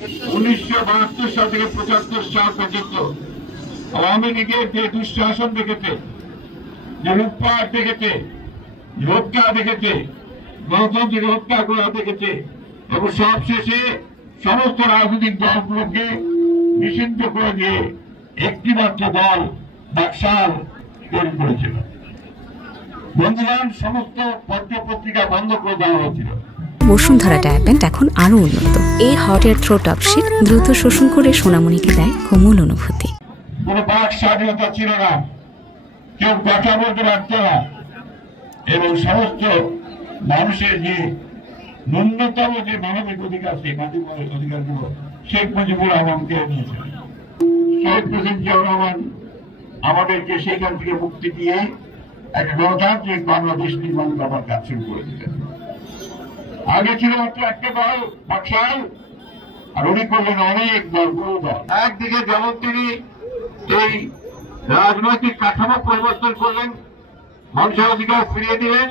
1972 সাল থেকে 75 সাল পর্যন্ত আওয়ামী লীগের যে দুঃশাসন দেখেছে, যে লুটপাট দেখেছে, হত্যা দেখেছে, গণতন্ত্রের হত্যা করা দেখেছে, এবং সবশেষে সমস্ত রাজনৈতিক দলগুলোকে নিষিদ্ধ করে দিয়ে একটিমাত্র দল বাকশাল তৈরি করেছিল। বন্ধুগণ, সমস্ত পত্র পত্রিকা বন্ধ করে দেওয়া হয়েছিল। বসুন্ধরা ডায়াপেন্ট এখন আরো উন্নত। এই হট এয়ার থ্রো টপশিট দ্রুত শোষণ করে সোনামণিকে দেয় কোমল অনুভূতি। কোনো বাক স্বাধীনতা ছিল না, কেউ কথা বলতে পারত না, এবং সমস্ত মানুষের যে ন্যূনতম যে মানবিক অধিকার, সেই মানবিক অধিকারগুলো শেখ মুজিবুর রহমান কেড়ে নিয়েছিল। শহীদ প্রেসিডেন্ট জিয়াউর রহমান আমাদেরকে সেইখান থেকে মুক্তি দিয়ে একটা গণতান্ত্রিক বাংলাদেশ নির্মাণ করার কাজ শুরু করে দিলেন। আগে ছিল মাত্র একটা দল বাকশাল, আর উনি করলেন অনেক দল, বড় দল। একদিকে যেমন তিনি এই রাজনৈতিক কাঠামো পরিবর্তন করলেন, মানুষের অধিকার ফিরিয়ে দিলেন,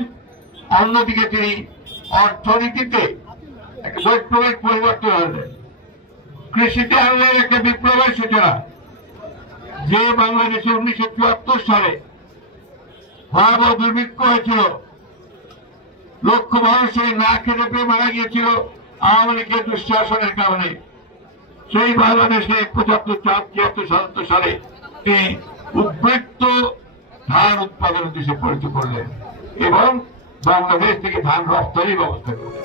অন্যদিকে তিনি অর্থনীতিতে একটা বৈপ্লবিক পরিবর্তন আনলেন, কৃষিতে আনলেন একটা বিপ্লবের সূচনা। যে বাংলাদেশে 1974 সালে ভয়াবহ দুর্ভিক্ষ হয়েছিল, লক্ষ মানুষের না খেতে পেয়ে মারা গিয়েছিল আওয়ামী লীগের দুঃশাসনের কারণে, সেই বাংলাদেশে 75-76 সালে তিনি উদ্বৃত্ত ধান উৎপাদনের দেশে পরিণত করলেন এবং বাংলাদেশ থেকে ধান রপ্তানির ব্যবস্থা করলেন।